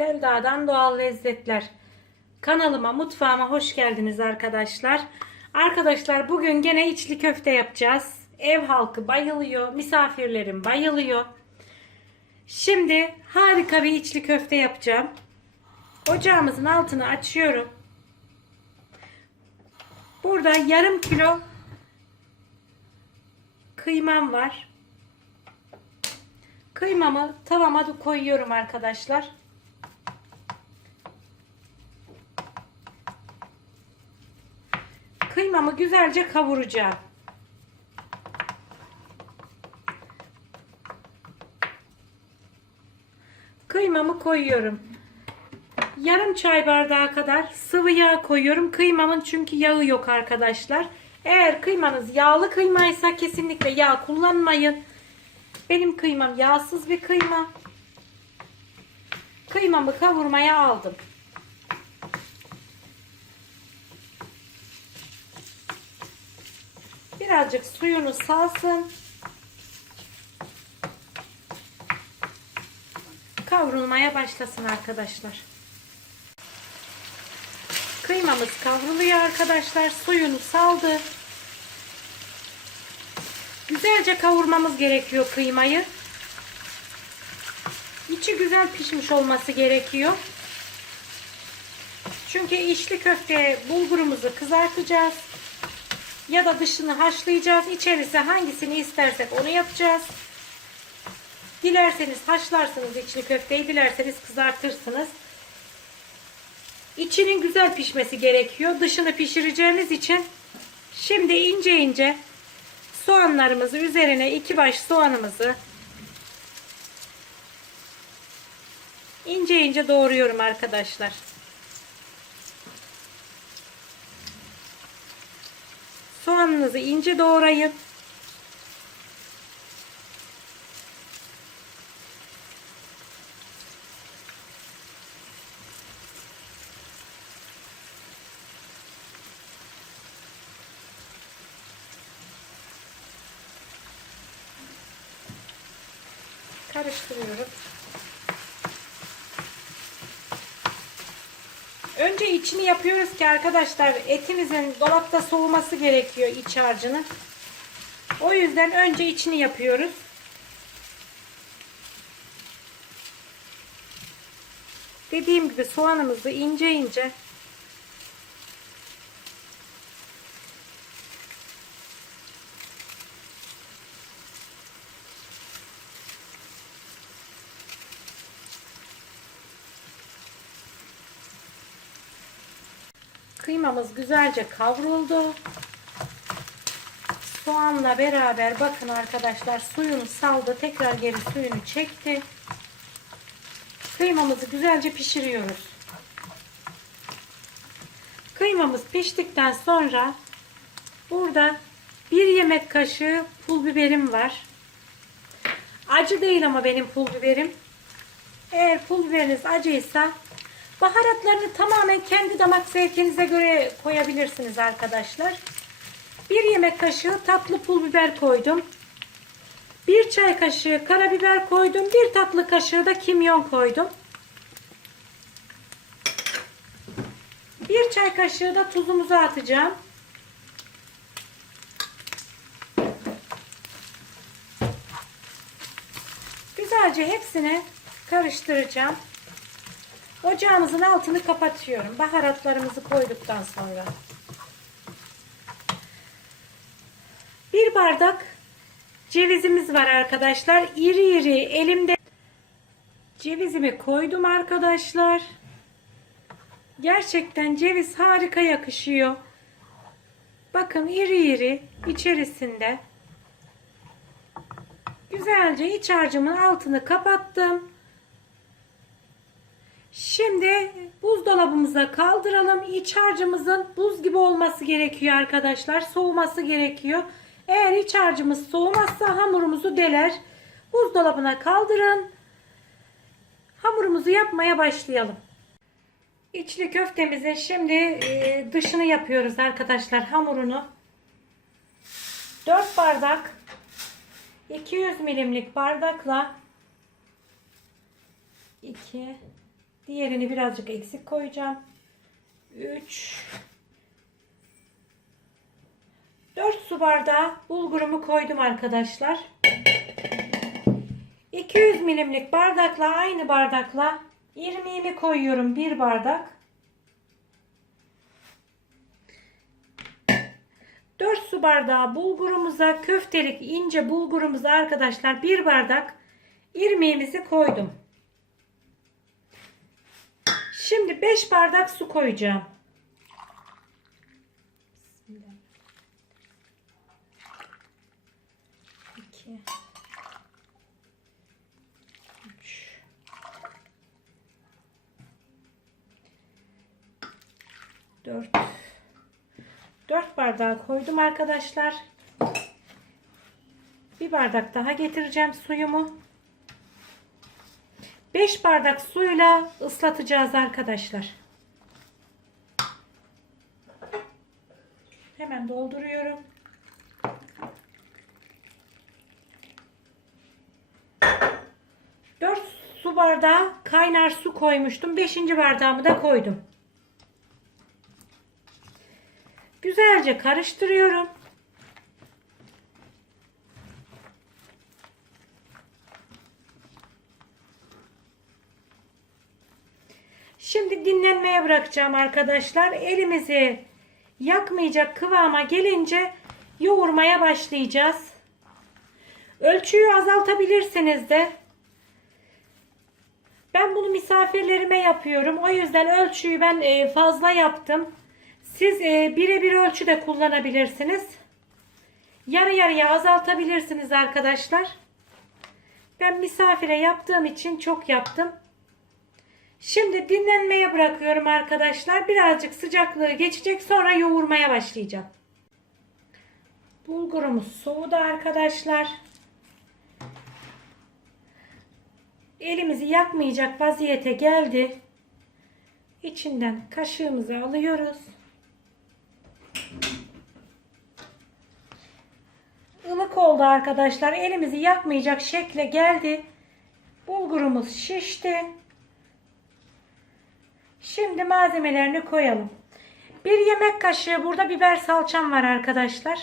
Selda'dan Doğal Lezzetler. Kanalıma, mutfağıma hoş geldiniz arkadaşlar. Arkadaşlar bugün gene içli köfte yapacağız. Ev halkı bayılıyor, misafirlerim bayılıyor. Şimdi harika bir içli köfte yapacağım. Ocağımızın altını açıyorum. Burada yarım kilo kıymam var. Kıymamı tavama koyuyorum arkadaşlar. Kıymamı güzelce kavuracağım. Kıymamı koyuyorum. Yarım çay bardağı kadar sıvı yağ koyuyorum. Kıymamın çünkü yağı yok arkadaşlar. Eğer kıymanız yağlı kıymaysa kesinlikle yağ kullanmayın. Benim kıymam yağsız bir kıyma. Kıymamı kavurmaya aldım. Birazcık suyunu salsın. Kavrulmaya başlasın arkadaşlar. Kıymamız kavruluyor arkadaşlar. Suyunu saldı. Güzelce kavurmamız gerekiyor kıymayı. İçi güzel pişmiş olması gerekiyor. Çünkü içli köfte bulgurumuzu kızartacağız. Ya da dışını haşlayacağız. İçerisi hangisini istersek onu yapacağız. Dilerseniz haşlarsınız içli köfteyi, dilerseniz kızartırsınız. İçinin güzel pişmesi gerekiyor. Dışını pişireceğimiz için şimdi ince ince soğanlarımızı üzerine iki baş soğanımızı ince ince doğruyorum arkadaşlar. Soğanınızı ince doğrayın. Karıştırıyorum. Önce içini yapıyoruz ki arkadaşlar etimizin dolapta soğuması gerekiyor iç harcını. O yüzden önce içini yapıyoruz. Dediğim gibi soğanımızı ince ince Kıymamız güzelce kavruldu. Soğanla beraber bakın arkadaşlar suyunu saldı. Tekrar geri suyunu çekti. Kıymamızı güzelce pişiriyoruz. Kıymamız piştikten sonra burada bir yemek kaşığı pul biberim var. Acı değil ama benim pul biberim. Eğer pul biberiniz acıysa Baharatlarını tamamen kendi damak zevkinize göre koyabilirsiniz arkadaşlar. Bir yemek kaşığı tatlı pul biber koydum. Bir çay kaşığı karabiber koydum. Bir tatlı kaşığı da kimyon koydum. Bir çay kaşığı da tuzumuzu atacağım. Güzelce hepsini karıştıracağım. Ocağımızın altını kapatıyorum. Baharatlarımızı koyduktan sonra. Bir bardak cevizimiz var arkadaşlar. İri iri elimde cevizimi koydum arkadaşlar. Gerçekten ceviz harika yakışıyor. Bakın iri iri içerisinde. Güzelce iç harcımın altını kapattım. Şimdi buzdolabımıza kaldıralım. İç harcımızın buz gibi olması gerekiyor arkadaşlar. Soğuması gerekiyor. Eğer iç harcımız soğumazsa hamurumuzu deler. Buzdolabına kaldırın. Hamurumuzu yapmaya başlayalım. İçli köftemizin şimdi e, dışını yapıyoruz arkadaşlar hamurunu. 4 bardak 200 milimlik bardakla 2 Diğerini birazcık eksik koyacağım. 3 4 su bardağı bulgurumu koydum arkadaşlar. 200 milimlik bardakla aynı bardakla irmiğimi koyuyorum bir bardak. 4 su bardağı bulgurumuza köftelik ince bulgurumuza arkadaşlar bir bardak irmiğimizi koydum. Şimdi 5 bardak su koyacağım. Bismillah. 2 3 4 4 bardağı koydum arkadaşlar. Bir bardak daha getireceğim suyumu. 5 bardak suyla ıslatacağız arkadaşlar. Hemen dolduruyorum. Dört su bardağı kaynar su koymuştum. Beşinci bardağımı da koydum. Güzelce karıştırıyorum. Şimdi dinlenmeye bırakacağım arkadaşlar. Elimizi yakmayacak kıvama gelince yoğurmaya başlayacağız. Ölçüyü azaltabilirsiniz de. Ben bunu misafirlerime yapıyorum. O yüzden ölçüyü ben e, fazla yaptım. Siz e, birebir ölçü de kullanabilirsiniz. Yarı yarıya azaltabilirsiniz arkadaşlar. Ben misafire yaptığım için çok yaptım. Şimdi dinlenmeye bırakıyorum arkadaşlar. Birazcık sıcaklığı geçecek sonra yoğurmaya başlayacağım. Bulgurumuz soğudu arkadaşlar. Elimizi yakmayacak vaziyete geldi. İçinden kaşığımızı alıyoruz. Ilık oldu arkadaşlar. Elimizi yakmayacak şekle geldi. Bulgurumuz şişti. Şimdi malzemelerini koyalım. Bir yemek kaşığı burada biber salçam var arkadaşlar.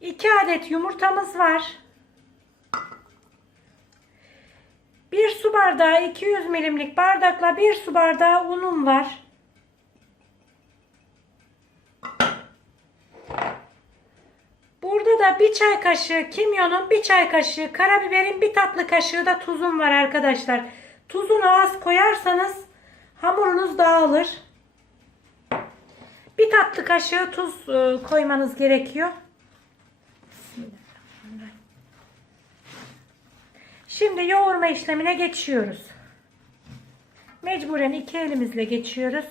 2 adet yumurtamız var. 1 su bardağı 200 milimlik bardakla 1 su bardağı unum var. Burada da bir çay kaşığı kimyonun, bir çay kaşığı karabiberin, bir tatlı kaşığı da tuzum var arkadaşlar. Tuzunu az koyarsanız hamurunuz dağılır. Bir tatlı kaşığı tuz e, koymanız gerekiyor. Şimdi yoğurma işlemine geçiyoruz. Mecburen iki elimizle geçiyoruz.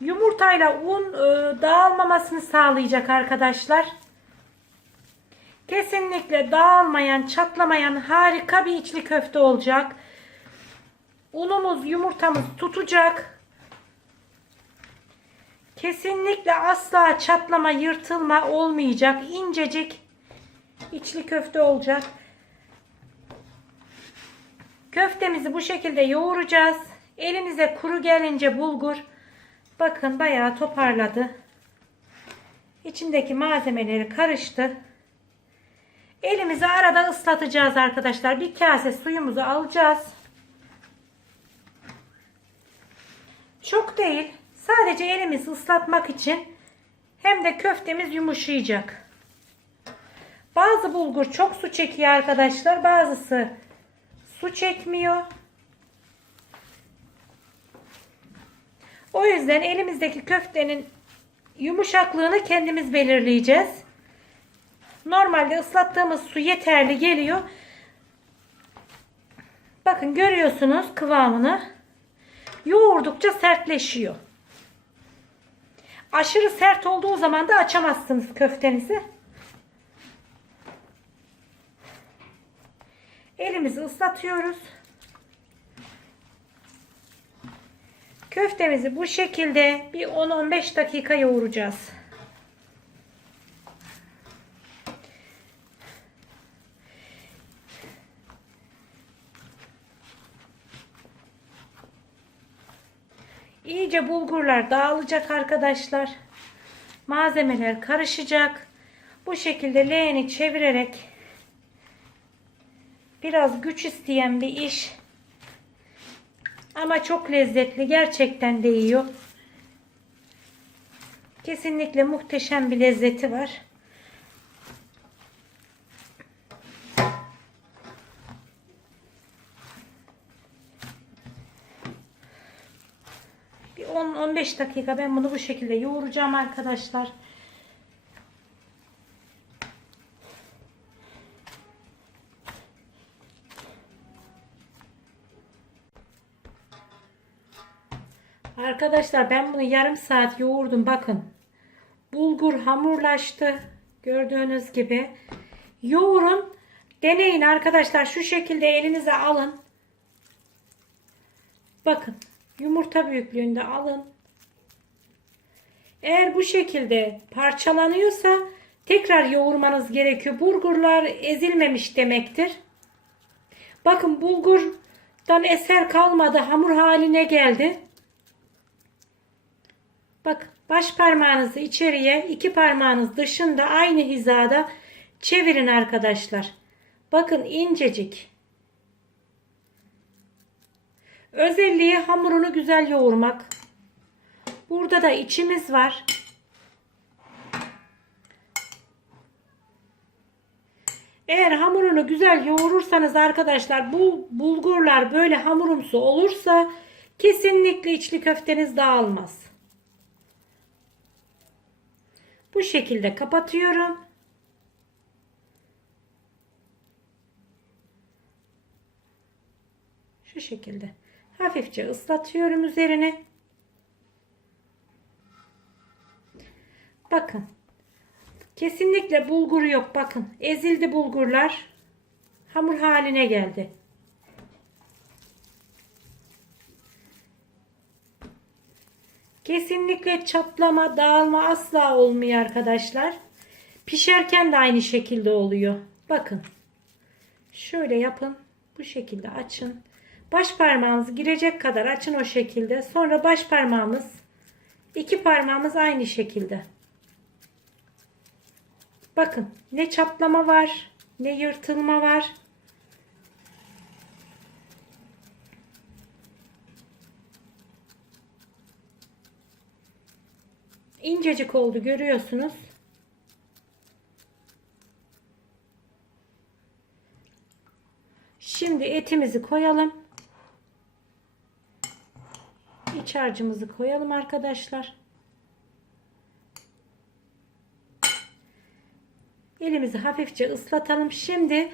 Yumurtayla un e, dağılmamasını sağlayacak arkadaşlar. Kesinlikle dağılmayan, çatlamayan harika bir içli köfte olacak. Unumuz, yumurtamız tutacak. Kesinlikle asla çatlama, yırtılma olmayacak. İncecik içli köfte olacak. Köftemizi bu şekilde yoğuracağız. Elinize kuru gelince bulgur bakın bayağı toparladı. İçindeki malzemeleri karıştı. Elimizi arada ıslatacağız arkadaşlar. Bir kase suyumuzu alacağız. Çok değil. Sadece elimizi ıslatmak için hem de köftemiz yumuşayacak. Bazı bulgur çok su çekiyor arkadaşlar. Bazısı su çekmiyor. O yüzden elimizdeki köftenin yumuşaklığını kendimiz belirleyeceğiz. Normalde ıslattığımız su yeterli geliyor. Bakın görüyorsunuz kıvamını. Yoğurdukça sertleşiyor. Aşırı sert olduğu zaman da açamazsınız köftenizi. Elimizi ıslatıyoruz. Köftemizi bu şekilde bir 10-15 dakika yoğuracağız. İyice bulgurlar dağılacak arkadaşlar. Malzemeler karışacak. Bu şekilde leğeni çevirerek biraz güç isteyen bir iş. Ama çok lezzetli. Gerçekten de yiyor. Kesinlikle muhteşem bir lezzeti var. 10-15 dakika ben bunu bu şekilde yoğuracağım arkadaşlar. Arkadaşlar ben bunu yarım saat yoğurdum bakın. Bulgur hamurlaştı. Gördüğünüz gibi. Yoğurun. Deneyin arkadaşlar. Şu şekilde elinize alın. Bakın. Yumurta büyüklüğünde alın. Eğer bu şekilde parçalanıyorsa tekrar yoğurmanız gerekiyor. Bulgurlar ezilmemiş demektir. Bakın bulgurdan eser kalmadı. Hamur haline geldi. Bak baş parmağınızı içeriye iki parmağınız dışında aynı hizada çevirin arkadaşlar. Bakın incecik. Özelliği hamurunu güzel yoğurmak. Burada da içimiz var. Eğer hamurunu güzel yoğurursanız arkadaşlar bu bulgurlar böyle hamurumsu olursa kesinlikle içli köfteniz dağılmaz. Bu şekilde kapatıyorum. Şu şekilde hafifçe ıslatıyorum üzerine. Bakın. Kesinlikle bulgur yok. Bakın. Ezildi bulgurlar. Hamur haline geldi. Kesinlikle çatlama, dağılma asla olmuyor arkadaşlar. Pişerken de aynı şekilde oluyor. Bakın. Şöyle yapın. Bu şekilde açın. Baş parmağınız girecek kadar açın o şekilde. Sonra baş parmağımız, iki parmağımız aynı şekilde. Bakın ne çatlama var, ne yırtılma var. incecik oldu görüyorsunuz. Şimdi etimizi koyalım. İç harcımızı koyalım arkadaşlar. Elimizi hafifçe ıslatalım. Şimdi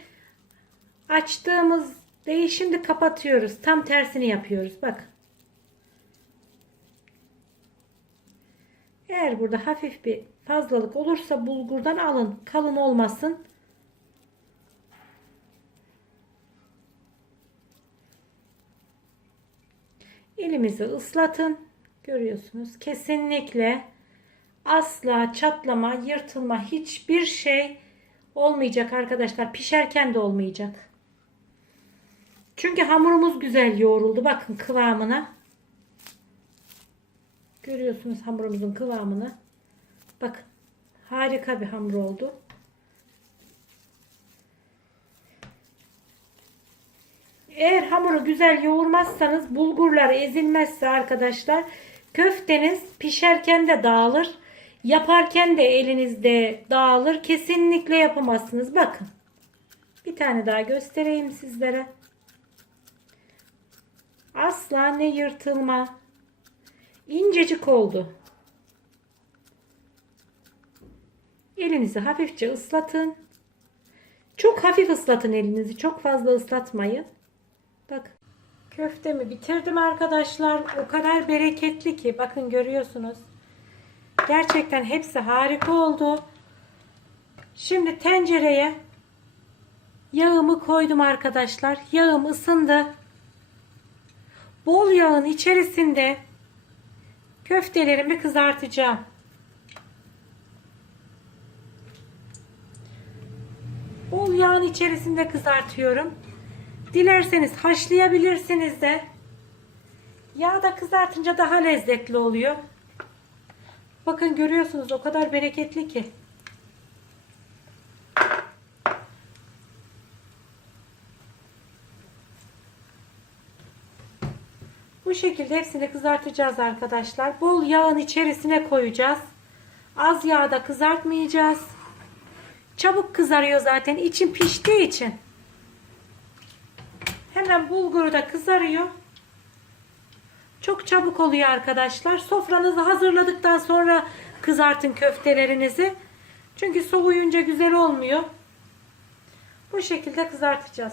açtığımız değil şimdi kapatıyoruz. Tam tersini yapıyoruz. Bak. Eğer burada hafif bir fazlalık olursa bulgurdan alın. Kalın olmasın. Elimizi ıslatın. Görüyorsunuz. Kesinlikle asla çatlama, yırtılma hiçbir şey olmayacak arkadaşlar. Pişerken de olmayacak. Çünkü hamurumuz güzel yoğruldu. Bakın kıvamına. Görüyorsunuz hamurumuzun kıvamını. Bakın harika bir hamur oldu. Eğer hamuru güzel yoğurmazsanız bulgurlar ezilmezse arkadaşlar köfteniz pişerken de dağılır. Yaparken de elinizde dağılır. Kesinlikle yapamazsınız. Bakın. Bir tane daha göstereyim sizlere. Asla ne yırtılma incecik oldu. Elinizi hafifçe ıslatın. Çok hafif ıslatın elinizi. Çok fazla ıslatmayın. Bak. Köftemi bitirdim arkadaşlar. O kadar bereketli ki. Bakın görüyorsunuz. Gerçekten hepsi harika oldu. Şimdi tencereye yağımı koydum arkadaşlar. Yağım ısındı. Bol yağın içerisinde köftelerimi kızartacağım. Bol yağın içerisinde kızartıyorum. Dilerseniz haşlayabilirsiniz de. Yağda kızartınca daha lezzetli oluyor. Bakın görüyorsunuz o kadar bereketli ki. Bu şekilde hepsini kızartacağız arkadaşlar. Bol yağın içerisine koyacağız. Az yağda kızartmayacağız. Çabuk kızarıyor zaten. İçin piştiği için. Hemen bulguru da kızarıyor. Çok çabuk oluyor arkadaşlar. Sofranızı hazırladıktan sonra kızartın köftelerinizi. Çünkü soğuyunca güzel olmuyor. Bu şekilde kızartacağız.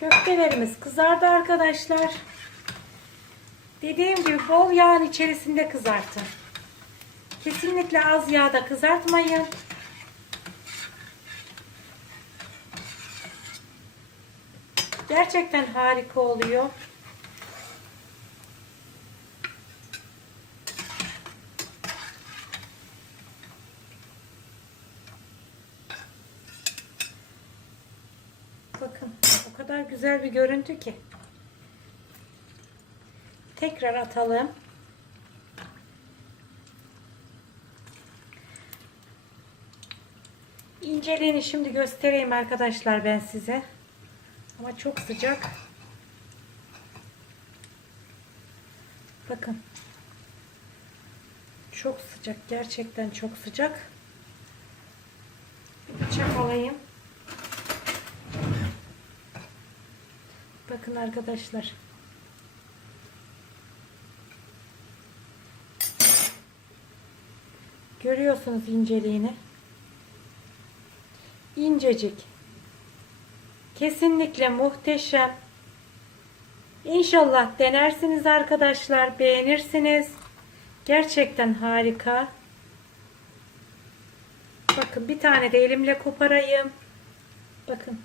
Köftelerimiz kızardı arkadaşlar. Dediğim gibi bol yağın içerisinde kızartın. Kesinlikle az yağda kızartmayın. Gerçekten harika oluyor. Bakın o kadar güzel bir görüntü ki. Tekrar atalım. İnceliğini şimdi göstereyim arkadaşlar ben size. Ama çok sıcak. Bakın. Çok sıcak. Gerçekten çok sıcak. Bir bıçak alayım. Bakın arkadaşlar. Görüyorsunuz inceliğini. İncecik. Kesinlikle muhteşem. İnşallah denersiniz arkadaşlar. Beğenirsiniz. Gerçekten harika. Bakın bir tane de elimle koparayım. Bakın.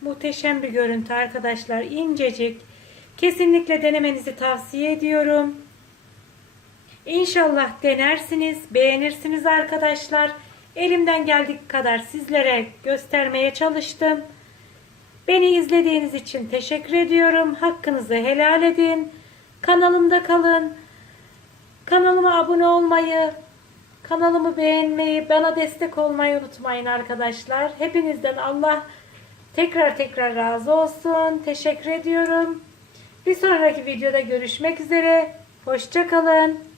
Muhteşem bir görüntü arkadaşlar. İncecik. Kesinlikle denemenizi tavsiye ediyorum. İnşallah denersiniz, beğenirsiniz arkadaşlar. Elimden geldiği kadar sizlere göstermeye çalıştım. Beni izlediğiniz için teşekkür ediyorum. Hakkınızı helal edin. Kanalımda kalın. Kanalıma abone olmayı, kanalımı beğenmeyi, bana destek olmayı unutmayın arkadaşlar. Hepinizden Allah tekrar tekrar razı olsun. Teşekkür ediyorum. Bir sonraki videoda görüşmek üzere. Hoşça kalın.